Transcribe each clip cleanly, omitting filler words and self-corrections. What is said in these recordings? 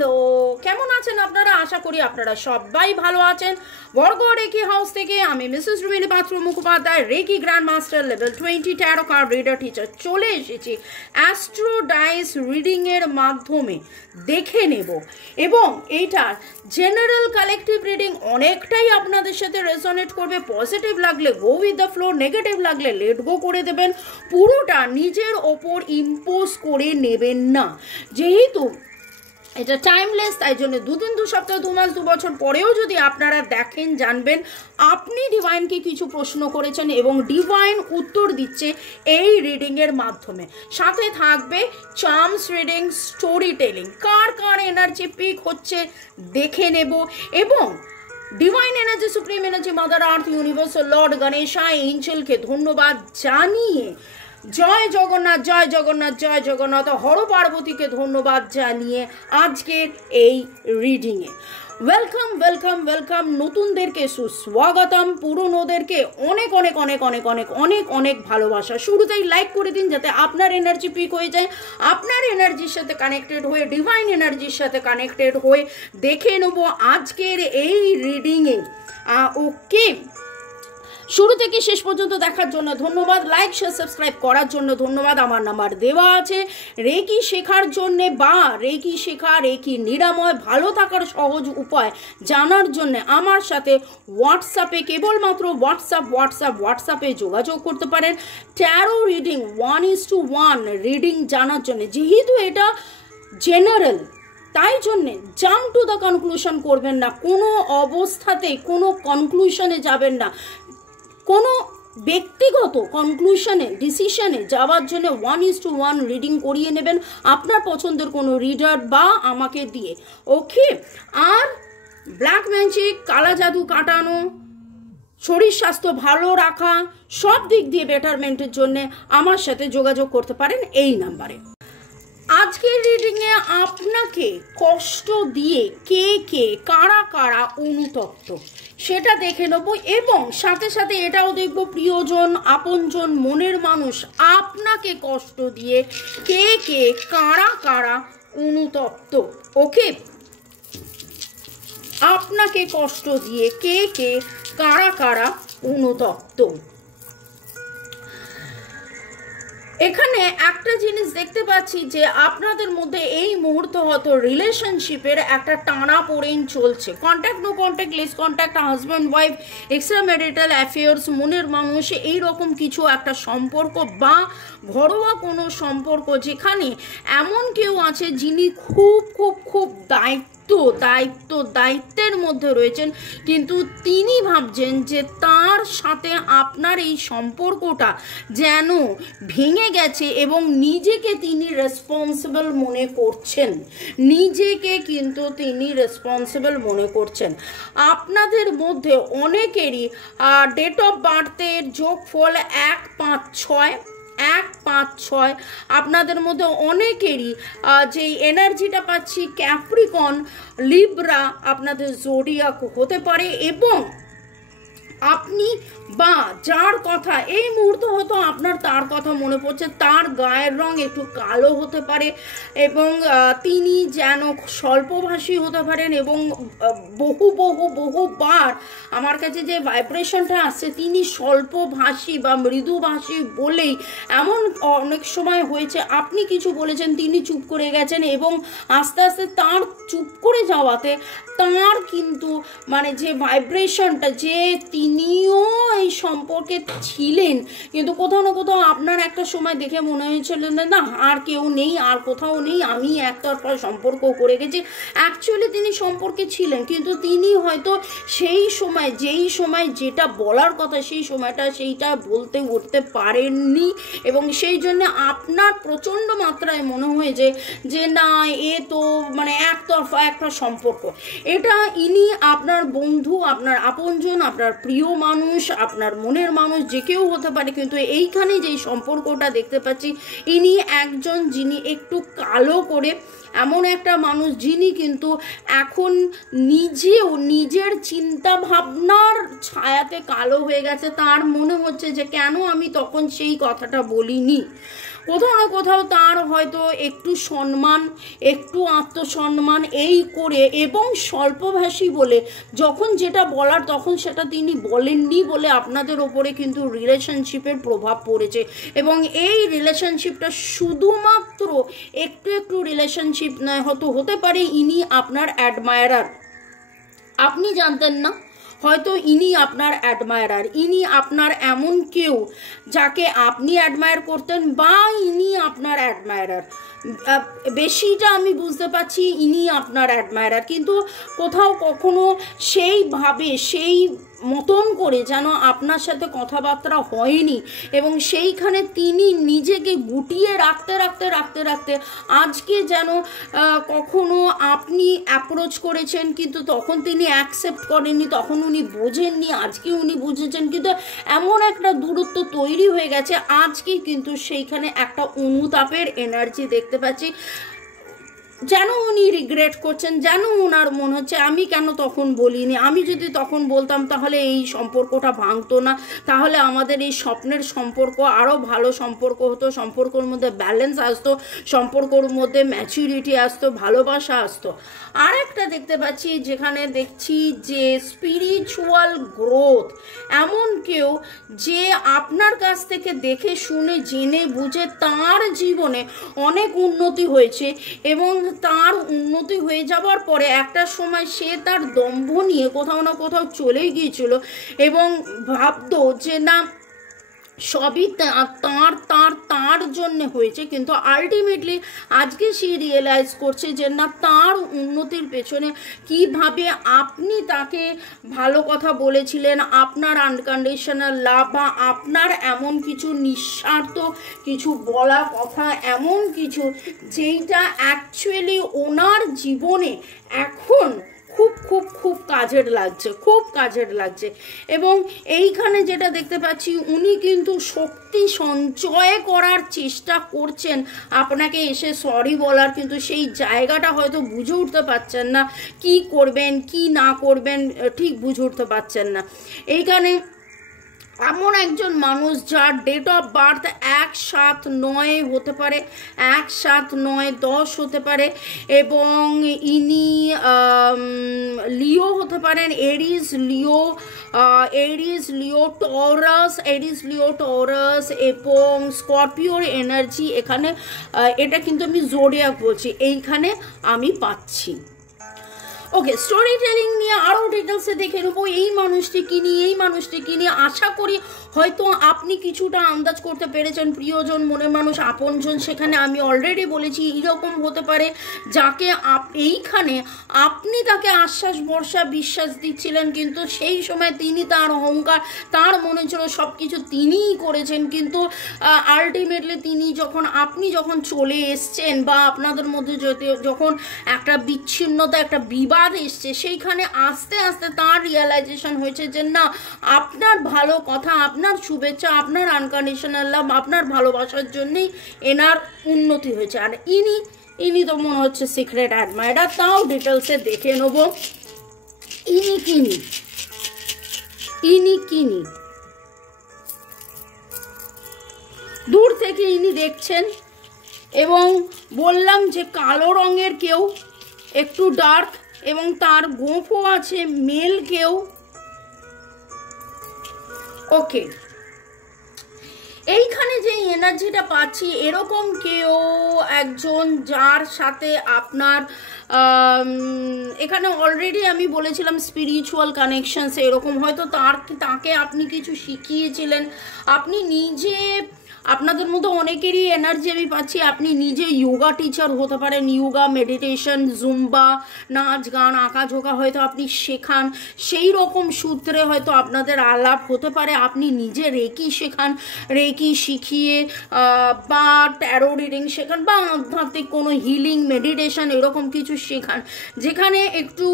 Hello, কেমন আছেন আপনারা? আশা করি আপনারা সবাই ভালো আছেন। বরগড় রেকি হাউস থেকে আমি Mrs Rumini Patra Mukhopadhyay, reiki grand master level 20 tarot card reader teacher, চলে এসেছি অ্যাস্ট্রো ডাইস রিডিংয়ের মাধ্যমে দেখে নেব এবং এইটার জেনারেল কালেকটিভ রিডিং অনেকটাই আপনাদের সাথে রেজোনেট করবে। পজিটিভ লাগলে go with the flow, negative লাগলে লেট গো করে দেবেন। পুরোটা নিজের ওপর ইম্পোজ করে নেবেন না, যেহেতু এটা টাইমলেস, তাই জন্য দুদিন, 2 সপ্তাহ, 2 মাস, 2 বছর পরেও যদি আপনারা দেখেন, জানবেন আপনি ডিভাইনকে কিছু প্রশ্ন করেছেন এবং ডিভাইন উত্তর দিচ্ছে এই রিডিংয়ের মাধ্যমে। সাথে থাকবে চার্মস রিডিং, স্টোরি টেলিং, কার কার এনার্জি পিক হচ্ছে দেখে নেব এবং divine energy, supreme energy, mother earth, universe, lord Ganesha, এঞ্জেলকে ধন্যবাদ জানিয়ে জয় জগন্নাথ, জয় জগন্নাথ, জয় জগন্নাথ, হর পার্বতীকে ধন্যবাদ জানিয়ে আজকের এই রিডিংয়ে ওয়েলকাম ওয়েলকাম ওয়েলকাম। নতুনদেরকে সুস্বাগতম, পুরনোদেরকে অনেক অনেক অনেক অনেক অনেক অনেক অনেক ভালোবাসা। শুরুতেই লাইক করে দিন যাতে আপনার এনার্জি পিক হয়ে যায়, আপনার এনার্জির সাথে কানেক্টেড হয়ে, ডিভাইন এনার্জির সাথে কানেক্টেড হয়ে দেখে নেব আজকের এই রিডিংয়ে। ওকে, শুরু থেকে শেষ পর্যন্ত দেখার জন্য ধন্যবাদ, লাইক শেয়ার সাবস্ক্রাইব করার জন্য ধন্যবাদ। আমার নাম্বার দেওয়া আছে, রেকি শেখার জন্যে বা রেকি শেখা, রেকি নিরাময়, ভালো থাকার সহজ উপায় জানার জন্য আমার সাথে হোয়াটসঅ্যাপে, কেবলমাত্র হোয়াটসঅ্যাপে যোগাযোগ করতে পারেন। ট্যারো রিডিং 1:1 রিডিং জানার জন্য, যেহেতু এটা জেনারেল, তাই জন্যে জাম্প টু দ্য কনক্লুশন করবেন না, কোনো অবস্থাতেই কোনো কনক্লুশনে যাবেন না, কোনো ব্যক্তিগত কনক্লুশনে, ডিসিশনে যাওয়ার জন্য 1:1 রিডিং করিয়ে নেবেন আপনার পছন্দের কোনো রিডার বা আমাকে দিয়ে। ওকে, আর ব্ল্যাক ম্যাজিক, কালা জাদু কাটানো, শরীর স্বাস্থ্য ভালো রাখা, সব দিক দিয়ে বেটারমেন্টের জন্য আমার সাথে যোগাযোগ করতে পারেন এই নাম্বারে। আজকের রিডিংয়ে আপনাকে কষ্ট দিয়ে কে কারা কারা অনুতপ্ত সেটা দেখে নেব এবং সাথে সাথে এটাও দেখব প্রিয়জন, আপনজন, মনের মানুষ আপনাকে কষ্ট দিয়ে কে কারা কারা অনুতপ্ত। ওকে, আপনাকে কষ্ট দিয়ে কে কারা কারা অনুতপ্ত। এখানে একটা জিনিস দেখতে পাচ্ছি যে আপনাদের মধ্যে এই মুহূর্তে হয়তো রিলেশনশিপের একটা টানা পোড়েন চলছে। Contact, no contact, less contact, husband wife, extra marital affairs, মনের মানুষ, এইরকম কিছু একটা সম্পর্ক বা ঘরোয়া কোনো সম্পর্ক যেখানে এমন কেউ আছে যিনি খুব খুব খুব দায়িত্বের মধ্যে রয়েছেন, কিন্তু তিনি ভাবছেন যে তার সাথে আপনার এই সম্পর্কটা যেন ভেঙে গেছে এবং নিজেকে তিনি রেসপন্সিবল মনে করছেন, নিজেকে কিন্তু তিনি রেসপন্সিবল মনে করছেন। আপনাদের মধ্যে অনেকেরই ডেট অফ বার্থের যোগফল 1-5-6, আপনাদের মধ্যে অনেকেরই যে এনার্জিটা পাচ্ছি ক্যাপ্রিকন, লিব্রা আপনাদের জোডিয়াক হতে পারে এবং আপনি বা যার কথা এই মুহূর্তে হয়তো আপনার তার কথা মনে পড়ছে, তার গায়ের রং একটু কালো হতে পারে এবং তিনি যেন স্বল্পভাষী হতে পারেন এবং বহুবার আমার কাছে যে ভাইব্রেশনটা আসছে তিনি স্বল্পভাষী বা মৃদুভাষী বলেই এমন অনেক সময় হয়েছে আপনি কিছু বলেছেন, তিনি চুপ করে গেছেন এবং আস্তে আস্তে তার চুপ করে যাওয়াতে তার কিন্তু মানে যে ভাইব্রেশনটা, যে তিনিও এই সম্পর্কে ছিলেন কিন্তু কোথাও না কোথাও আপনার একটা সময় দেখে মনে হয়েছিল না আর কেউ নেই, আর কোথাও নেই, আমি একতরফা সম্পর্ক করে গেছি। অ্যাকচুয়ালি তিনি সম্পর্কে ছিলেন কিন্তু তিনি হয়তো সেই সময় যেটা বলার কথা সেই সময়টা সেইটা বলতে উঠতে পারেননি এবং সেই জন্য আপনার প্রচণ্ড মাত্রায় মনে হয়েছে যে না এ তো মানে একতরফা একটা সম্পর্ক। এটা ইনি আপনার বন্ধু, আপনার আপনজন, আপনার প্রিয় মানুষ, আপনার মনের মানুষ, যে কেউ হতে পারে, কিন্তু এইখানে যেই সম্পর্কটা দেখতে পাচ্ছি ইনি একজন যিনি একটু কালো করে, এমন একটা মানুষ যিনি কিন্তু এখন নিজের চিন্তা ভাবনার ছায়াতে কালো হয়ে গেছে। তার মনে হচ্ছে যে কেন আমি তখন সেই কথাটা বলিনি। কোথাও না কোথাও তার হয়তো একটু সম্মান, একটু আত্মসম্মান এই করে এবং স্বল্পভাষী বলে যখন যেটা বলার তখন সেটা তিনি বলেননি বলে আপনাদের ওপরে কিন্তু রিলেশনশিপের প্রভাব পড়েছে। এবং এই রিলেশনশিপটা শুধুমাত্র একটু রিলেশনশিপ নয়, হতে পারে ইনি আপনার অ্যাডমায়ারার, আপনি জানতেন না, হয়তো ইনি আপনার অ্যাডমায়ারার, ইনি আপনার এমন কেউ যাকে আপনি অ্যাডমায়ার করতেন, বা ইনি আপনার অ্যাডমায়ারার। বেশিটা আমি বুঝতে পারছি ইনি আপনার অ্যাডমায়ারার, কিন্তু কোথাও কখনো সেইভাবে সেই মতন করে যেন আপনার সাথে কথাবার্তা হয়নি, এবং সেইখানে তিনি নিজেকে গুটিয়ে রাখতে আজকে যেন কখনো আপনি অ্যাপ্রোচ করেছেন কিন্তু তখন তিনি অ্যাকসেপ্ট করেননি, তখন উনি বোঝেননি, আজকে উনি বুঝেছেন, কিন্তু এমন একটা দূরত্ব তৈরি হয়ে গেছে আজকে কিন্তু সেইখানে একটা অনুতাপের এনার্জি দেখতে পাচ্ছি, যেন উনি রিগ্রেট করছেন, যেন ওনার মনে হচ্ছে আমি কেন তখন বলিনি, আমি যদি তখন বলতাম তাহলে এই সম্পর্কটা ভাঙতো না, তাহলে আমাদের এই স্বপ্নের সম্পর্ক আরও ভালো সম্পর্ক হতো, সম্পর্কের মধ্যে ব্যালেন্স আসতো, সম্পর্কের মধ্যে ম্যাচুরিটি আসতো, ভালোবাসা আসতো। আর একটা দেখতে পাচ্ছি যেখানে দেখছি যে স্পিরিচুয়াল গ্রোথ, এমন কেউ যে আপনার কাছ থেকে দেখে শুনে জেনে বুঝে তার জীবনে অনেক উন্নতি হয়েছে, এবং তার উন্নতি হয়ে যাওয়ার পরে একটা সময় সে তার দম্ভ নিয়ে কোথাও না কোথাও চলে গিয়েছিল এবং ভাবতো যে না সবই তার জন্য হয়েছে, কিন্তু আলটিমেটলি আজকে সে রিয়েলাইজ করছে যে না তার উন্নতির পেছনে কিভাবে আপনি তাকে ভালো কথা বলেছিলেন, আপনার আনকন্ডিশনাল লাভ বা আপনার এমন কিছু নিঃস্বার্থ কিছু বলা কথা, এমন কিছু যেইটা অ্যাকচুয়ালি ওনার জীবনে এখন খুব কাজের লাগছে। এবং এইখানে যেটা দেখতে পাচ্ছি উনি কিন্তু শক্তি সঞ্চয় করার চেষ্টা করছেন আপনাকে এসে সরি বলার, কিন্তু সেই জায়গাটা হয়তো বুঝে উঠতে পারছেন না, কি করবেন কি না করবেন ঠিক বুঝে উঠতে পারছেন না। এইখানে এমন একজন মানুষ যার ডেট অফ বার্থ 1/7/9 হতে পারে, 1/7/9/10 হতে পারে, এবং ইনি লিও হতে পারেন, এরিস লিও টরাস এবং স্করপিওর এনার্জি এখানে, এটা কিন্তু আমি জোডিয়াক বলছি, এইখানে আমি পাচ্ছি। ওকে, স্টোরি টেলিং নিয়ে আরও ডিটেলসে দেখে নেবো এই মানুষটি কি নিয়ে। আশা করি হয়তো আপনি কিছুটা আন্দাজ করতে পেরেছেন, প্রিয়জন, মনের মানুষ, আপনজন, সেখানে আমি অলরেডি বলেছি এইরকম হতে পারে যাকে এইখানে আপনি তাকে আশ্বাস ভরসা বিশ্বাস দিচ্ছিলেন, কিন্তু সেই সময় তিনি তার অহংকার, তার মনে ছিল সব কিছু তিনিই করেছেন, কিন্তু আলটিমেটলি আপনি যখন চলে এসছেন বা আপনাদের মধ্যে যখন একটা বিচ্ছিন্নতা একটা বিবাদ এসছে, সেইখানে আস্তে আস্তে তার রিয়েলাইজেশন হয়েছে যে না আপনার ভালো কথা, আপনার শুভেচ্ছা, আপনার আনকন্ডিশনাল লাভ, আপনার ভালোবাসার জন্যই এনার উন্নতি হয়েছে। আর ইনি তো মনে হচ্ছে সিক্রেট অ্যাডমায়ারার, তাও ডিটেলসে দেখে নেব ইনি কিনি। দূর থেকে ইনি দেখছেন এবং বললাম যে কালো রঙের কেউ, একটু ডার্ক, এবং তার গোঁফও আছে, মেল কেউ। ওকে, এইখানে যে এনার্জিটা পাচ্ছি এরকম কেউ একজন যার সাথে আপনার এখানে অলরেডি আমি বলেছিলাম স্পিরিচুয়াল কানেকশনস এরকম, হয়তো তাকে আপনি কিছু শিখিয়েছিলেন, আপনি নিজে, আপনাদের মধ্যে অনেকেরই এনার্জি আমি পাচ্ছি আপনি নিজে যোগা টিচার হতে পারেন, যোগা, মেডিটেশন, জুম্বা, নাচ গান, আঁকাঝোঁকা হয়তো আপনি শেখান, সেই রকম সূত্রে হয়তো আপনাদের আলাপ হতে পারে, আপনি নিজে রেকি শেখান, রেকি শিখিয়ে বা ট্যারো রিডিং শেখান বা আধ্যাত্মিক কোনো হিলিং মেডিটেশন এরকম কিছু শেখান, যেখানে একটু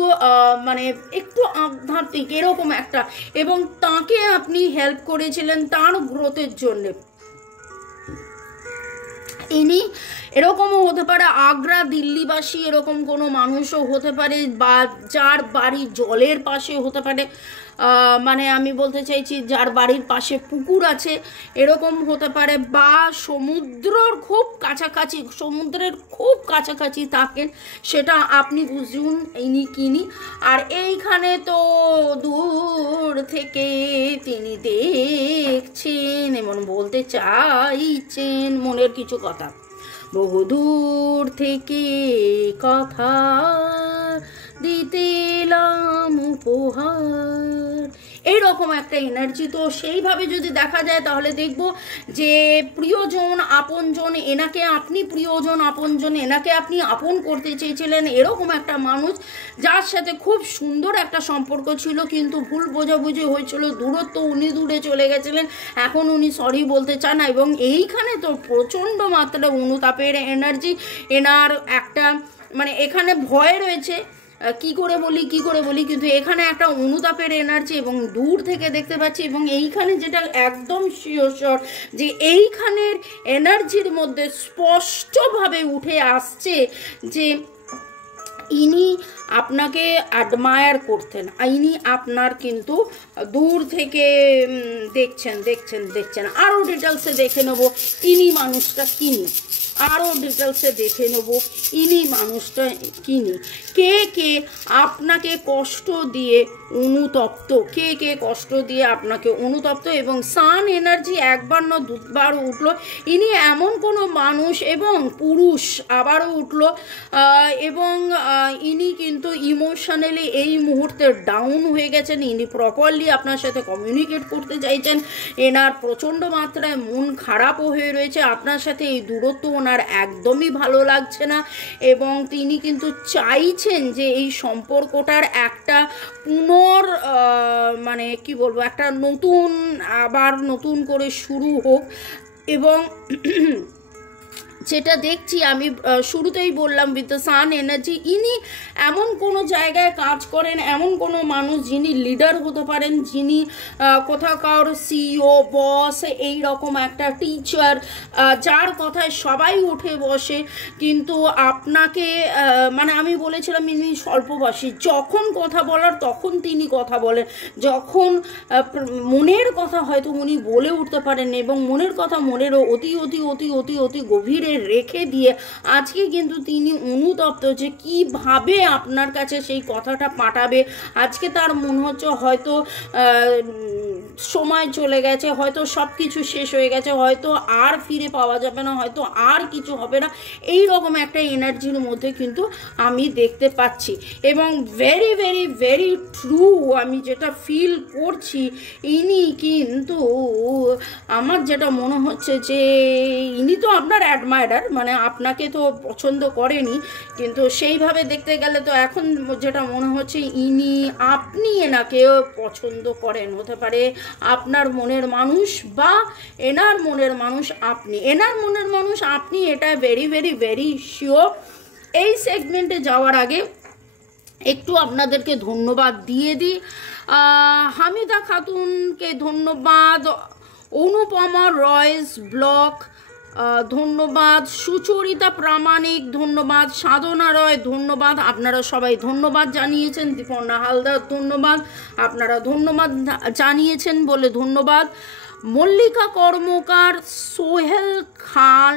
একটু আধ্যাত্মিক এরকম একটা, এবং তাকে আপনি হেল্প করেছিলেন তার গ্রোথের জন্যে। ইনি এরকমও হতে পারে আগ্রা দিল্লিবাসী এরকম কোনো মানুষও হতে পারে, বা যার বাড়ি জলের পাশে হতে পারে, মানে আমি বলতে চাইছি যার বাড়ির পাশে পুকুর আছে এরকম হতে পারে, বা সমুদ্রের খুব কাছাকাছি থাকেন, সেটা আপনি বুঝুন ইনি কিনি। আর এইখানে তো দূর থেকে তিনি দেখছেন এমন বলতে চাইছেন মনের কিছু কথা, বহুদূর থেকে কথা দিতে এলাম উপহার, এইরকম একটা এনার্জি। তো সেইভাবে যদি দেখা যায় তাহলে দেখব যে প্রিয়জন আপনজন, এনাকে আপনি প্রিয়জন আপনজন, এনাকে আপনি আপন করতে চেয়েছিলেন, এরকম একটা মানুষ যার সাথে খুব সুন্দর একটা সম্পর্ক ছিল, কিন্তু ভুল বোঝাবুঝি হয়েছিল, দূরত্ব, উনি দূরে চলে গেছিলেন, এখন উনি সরি বলতে চান। এবং এইখানে তো প্রচণ্ড মাত্রায় অনুতাপের এনার্জি, এনার একটা মানে এখানে ভয় রয়েছে, কি করে বলি, কিন্তু এখানে একটা অনুতাপের এনার্জি এবং দূর থেকে দেখতে পাচ্ছি। এবং এইখানে যেটা একদম শিওর যে এইখানের এনার্জির মধ্যে স্পষ্টভাবে উঠে আসছে যে ইনি আপনাকে অ্যাডমায়ার করতেন, ইনি আপনার কিন্তু দূর থেকে দেখছেন। আরও ডিটেলসে দেখে নেব ইনি মানুষটা কিনি, আরও ডিটেলসে দেখে নেব ইনি মানুষটা কিনি, কে আপনাকে কষ্ট দিয়ে অনুতপ্ত, কে কষ্ট দিয়ে আপনাকে অনুতপ্ত। এবং সান এনার্জি একবার না দুবার উঠলো, ইনি এমন কোনো মানুষ এবং পুরুষ আবারও উঠলো, এবং ইনি কিন্তু ইমোশনালি এই মুহূর্তে ডাউন হয়ে গেছেন, ইনি প্রপারলি আপনার সাথে কমিউনিকেট করতে চাইছেন, এনার প্রচণ্ড মাত্রায় মন খারাপও হয়ে রয়েছে, আপনার সাথে এই দূরত্ব ওনার একদমই ভালো লাগছে না, এবং তিনি কিন্তু চাইছেন যে এই সম্পর্কটার একটা মানে কি বলবো, একটা নতুন করে শুরু হোক। এবং যেটা দেখছি আমি শুরুতেই বললাম উইথ দ্য সান এনার্জি, ইনি এমন কোনো জায়গায় কাজ করেন, এমন কোনো মানুষ যিনি লিডার হতে পারেন, যিনি কোথাকার সিইও, বস, এই রকম একটা টিচার, যার কথায় সবাই উঠে বসে, কিন্তু আপনাকে মানে আমি বলেছিলাম ইনি স্বল্পভাষী, যখন কথা বলার তখন তিনি কথা বলেন, যখন মনের কথা হয়তো উনি বলে উঠতে পারেন, এবং মনের কথা মনেরও অতি গভীরে রেখে দিয়ে আজকে কিন্তু তিনি অনুতপ্ত যে কিভাবে আপনার কাছে সেই কথাটা পাঠাবে। আজকে তার মনে হচ্ছে হয়তো সময় চলে গেছে, হয়তো সব কিছু শেষ হয়ে গেছে, হয়তো আর ফিরে পাওয়া যাবে না, হয়তো আর কিছু হবে না, এই রকম একটা এনার্জির মধ্যে কিন্তু আমি দেখতে পাচ্ছি। এবং ভেরি ভেরি ভেরি ট্রু, আমি যেটা ফিল করছি, ইনি কিন্তু আমার যেটা মনে হচ্ছে যে ইনি তো আপনার অ্যাডমায়ারার, মানে আপনাকে তো পছন্দ করেনি, কিন্তু সেইভাবে দেখতে গেলে তো এখন যেটা মনে হচ্ছে আপনি এনাকে পছন্দ করেন, হতে পারে আপনার মনের মানুষ বা এনার মনের মানুষ আপনি, এটা ভেরি ভেরি ভেরি শিওর। এই সেগমেন্টে যাওয়ার আগে একটু আপনাদেরকে ধন্যবাদ দিয়ে দিই, হামিদা খাতুনকে ধন্যবাদ, অনুপমা রয়েস ব্লক ধন্যবাদ, সুচরিতা প্রামাণিক ধন্যবাদ, সাধনা রয় ধন্যবাদ, আপনারা সবাই ধন্যবাদ জানিয়েছেন, দীপর্ণা হালদার ধন্যবাদ, আপনারা ধন্যবাদ জানিয়েছেন বলে ধন্যবাদ, মল্লিকা কর্মকার, সোহেল খান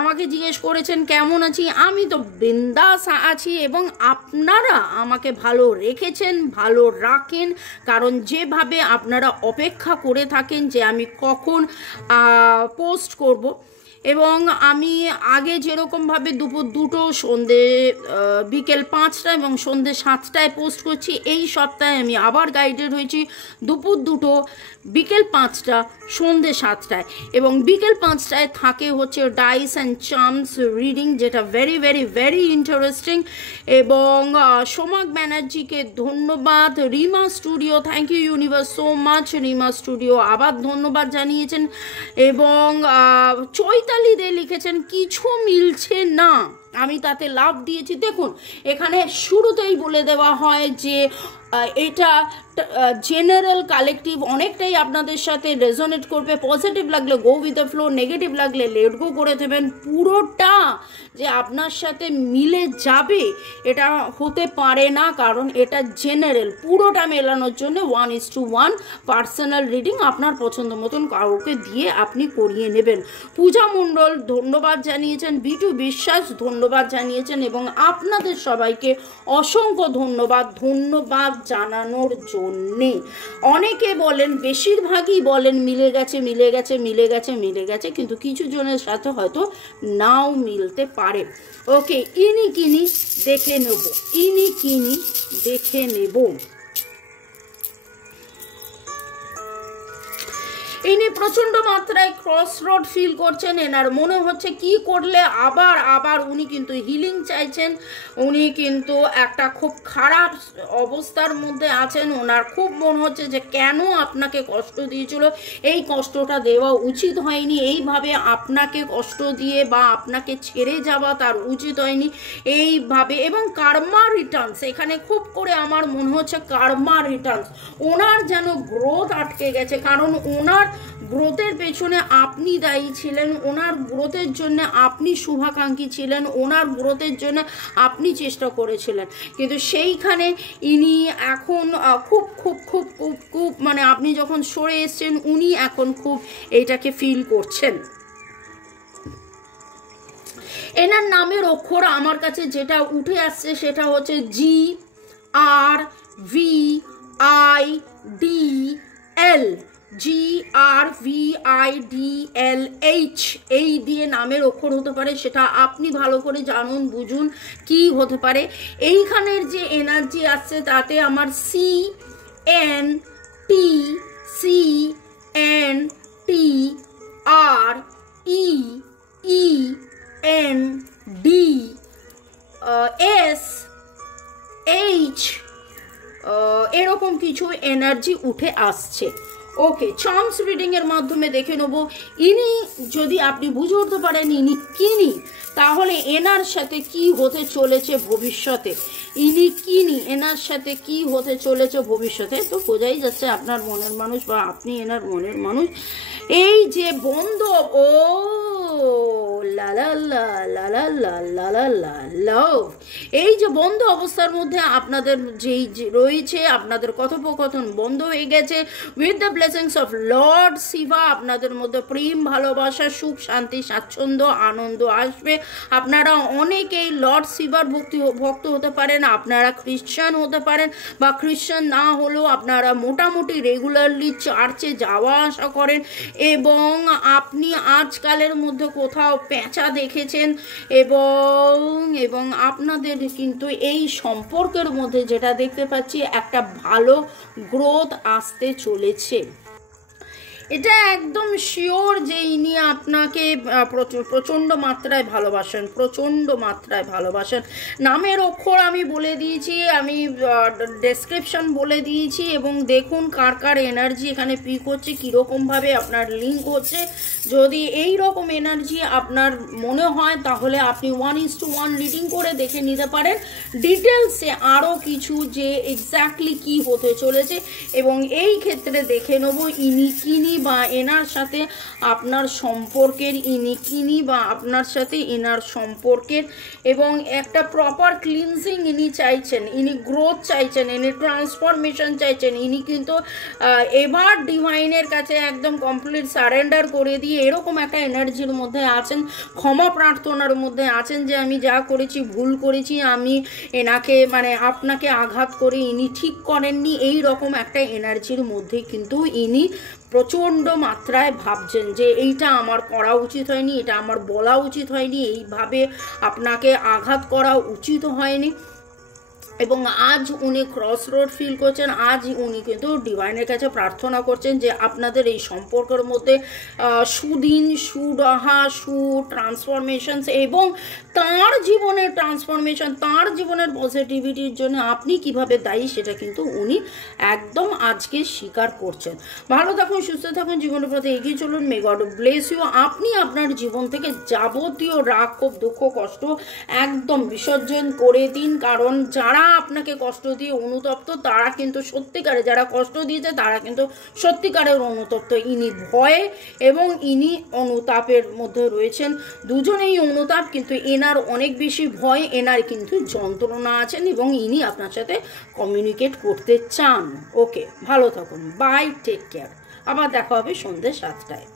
আমাকে জিজ্ঞেস করেছেন কেমন আছি, আমি তো বিন্দাস আছি, এবং আপনারা আমাকে ভালো রেখেছেন, ভালো রাখেন, কারণ যেভাবে আপনারা অপেক্ষা করে থাকেন যে আমি কখন পোস্ট করব, এবং আমি আগে যেরকমভাবে দুপুর 2টো, সন্ধে বিকেল 5টা এবং সন্ধে 7টায় পোস্ট করছি, এই সপ্তাহে আমি আবার গাইডেড হয়েছি দুপুর 2টো, বিকেল 5টা, সন্ধে 7টায়, এবং বিকেল 5টায় থাকে হচ্ছে ডাইস অ্যান্ড চার্মস রিডিং, যেটা ভেরি ভেরি ভেরি ইন্টারেস্টিং। এবং সোমাক ব্যানার্জিকে ধন্যবাদ, Rima studio, thank you universe so much, Rima studio আবার ধন্যবাদ জানিয়েছেন, এবং চৈতালি দে লিখেছেন কিছু মিলছে না, আমি তাতে লাভ দিয়েছি। দেখুন, এখানে শুরুতেই বলে দেওয়া হয় যে এটা জেনারেল কালেকটিভ অনেকটাই আপনাদের সাথে রেজোনেট করবে। পজিটিভ লাগলে go with the flow, negative লাগলে লেট গো করে দেবেন। পুরোটা যে আপনার সাথে মিলে যাবে এটা হতে পারে না, কারণ এটা জেনারেল। পুরোটা মেলানোর জন্য 1:1 পার্সোনাল রিডিং আপনার পছন্দ মতন কাউকে দিয়ে আপনি করিয়ে নেবেন। পূজা মণ্ডল ধন্যবাদ জানিয়েছেন, বিটু বিশ্বাস ধন্যবাদ জানিয়েছেন, এবং আপনাদের সবাইকে অসংখ্য ধন্যবাদ জানানোর জন্যে। অনেকে বলেন, বেশিরভাগই বলেন মিলে গেছে, কিন্তু কিছু জনের সাথে হয়তো নাও মিলতে পারে। ওকে, ইনি কিনি দেখে নেব। ইনি প্রচন্ড মাত্রায় ক্রস রোড ফিল করছেন। এনার মনে হচ্ছে কি করলে আবার উনি কিন্তু হিলিং চাইছেন। উনি কিন্তু একটা খুব খারাপ অবস্থার মধ্যে আছেন। ওনার খুব মনে হচ্ছে যে কেন আপনাকে কষ্ট দিয়েছিল, এই কষ্টটা দেওয়া উচিত হয়নি, এইভাবে আপনাকে কষ্ট দিয়ে বা আপনাকে ছেড়ে যাওয়া তার উচিত হয়নি এইভাবে। এবং কার্মা রিটার্নস, এখানে খুব করে আমার মনে হচ্ছে কার্মা রিটার্নস। ওনার যেন গ্রোথ আটকে গেছে, কারণ ওনার গ্রোথের পেছনে আপনি দায়ী ছিলেন, ওনার গ্রোথের জন্য আপনি শুভাকাঙ্ক্ষী ছিলেন, ওনার গ্রোথের জন্য আপনি চেষ্টা করেছিলেন, কিন্তু সেইখানে ইনি এখন খুব মানে আপনি যখন সরে এসছেন উনি এখন খুব এইটাকে ফিল করছেন। এনার নামের অক্ষর আমার কাছে যেটা উঠে আসছে সেটা হচ্ছে GRVIDLH। এই দিয়ে নামের অক্ষর হতে পারে, সেটা আপনি ভালো করে জানুন বুঝুন কি হতে পারে। এইখানের যে এনার্জি আসছে তাতে আমার CNTCNTRENDSH এরকম কিছু এনার্জি উঠে আসছে। ওকে, চার্মস রিডিং এর মাধ্যমে দেখে নেব ইনি যদি আপনি বুঝে উঠতে পারেন ইনি কিনি, তাহলে এনার সাথে কি হতে চলেছে ভবিষ্যতে। এনার সাথে কি হতে চলেছে ভবিষ্যতে, তো বোঝাই যাচ্ছে আপনার মনের মানুষ বা আপনি এনার মনের মানুষ। এই যে বন্ধু, ও লাভ, এই যে বন্ধ অবস্থার মধ্যে আপনাদের যেই রয়েছে, আপনাদের কথোপকথন বন্ধ হয়ে গেছে। With the blessings of Lord Shiva আপনাদের মধ্যে প্রেম, ভালোবাসা, সুখ, শান্তি, স্বাচ্ছন্দ্য, আনন্দ আসবে। আপনারা অনেকেই লর্ড শিবার ভক্ত হতে পারেন, আপনারা খ্রিশ্চান হতে পারেন, বা খ্রিশ্চান না হলেও আপনারা মোটামুটি রেগুলারলি চার্চে যাওয়া আসা করেন, এবং আপনি আজকালের মধ্যে কোথাও পেঁচা দেখেছেন, এবং আপনাদের কিন্তু এই সম্পর্কের মধ্যে যেটা দেখতে পাচ্ছি একটা ভালো গ্রোথ আসতে চলেছে। এটা একদম শিওর যে ইনি আপনাকে প্রচণ্ড মাত্রায় ভালোবাসেন। নামের অক্ষর আমি বলে দিয়েছি, আমি ডেসক্রিপশন বলে দিয়েছি, এবং দেখুন কার কার এনার্জি এখানে পিক হচ্ছে, কীরকমভাবে আপনার লিঙ্ক হচ্ছে। যদি এই রকম এনার্জি আপনার মনে হয় তাহলে আপনি 1:1 রিডিং করে দেখে নিতে পারেন ডিটেলসে আরও কিছু যে এক্স্যাক্টলি কি হতে চলেছে। এবং এই ক্ষেত্রে দেখে নেব ইনি কিনি বা এনার সাথে আপনার সম্পর্কের, আপনার সাথে এনার সম্পর্কের, এবং একটা প্রপার ক্লিনজিং ইনি চাইছেন, ইনি গ্রোথ চাইছেন, ইনি ট্রান্সফরমেশন চাইছেন। ইনি কিন্তু এবার ডিভাইনের কাছে একদম কমপ্লিট সারেন্ডার করে দিয়ে এরকম একটা এনার্জির মধ্যে আছেন, ক্ষমা প্রার্থনার মধ্যে আছেন যে আমি যা করেছি ভুল করেছি, আমি এনাকে মানে আপনাকে আঘাত করে ইনি ঠিক করেননি, এই রকম একটা এনার্জির মধ্যে কিন্তু ইনি প্রচণ্ড মাত্রায় ভাবছেন যে এইটা আমার করা উচিত হয়নি, এটা আমার বলা উচিত হয়নি, এইভাবে আপনাকে আঘাত করা উচিত হয়নি। এবং আজ উনি ক্রস রোড ফিল করছেন, আজ উনি কিন্তু ডিভাইনের কাছে প্রার্থনা করছেন যে আপনাদের এই সম্পর্কের মধ্যে সুদিন, সুরাহা, ট্রান্সফরমেশনস, এবং তার জীবনের ট্রান্সফরমেশন, তার জীবনের পজিটিভিটির জন্য আপনি কিভাবে দায়ী সেটা কিন্তু উনি একদম আজকে স্বীকার করছেন। ভালো থাকুন, সুস্থ থাকুন, জীবনের পথে এগিয়ে চলুন। May God bless you. আপনি আপনার জীবন থেকে যাবতীয় রাগ, ক্ষোভ, দুঃখ, কষ্ট একদম বিসর্জন করে দিন, কারণ যারা আপনাকে কষ্ট দিয়ে অনুতপ্ত তারা কিন্তু সত্যিকারে, যারা কষ্ট দিয়েছে তারা কিন্তু সত্যিকারের অনুতপ্ত। ইনি ভয়ে এবং ইনি অনুতাপের মধ্যে রয়েছেন, দুজনেই অনুতাপ, কিন্তু এনার অনেক বেশি ভয়, এনার কিন্তু যন্ত্রণা আছেন এবং ইনি আপনার সাথে কমিউনিকেট করতে চান। ওকে, ভালো থাকুন, বাই, টেক কেয়ার। আবার দেখা হবে সন্ধ্যে 7টায়।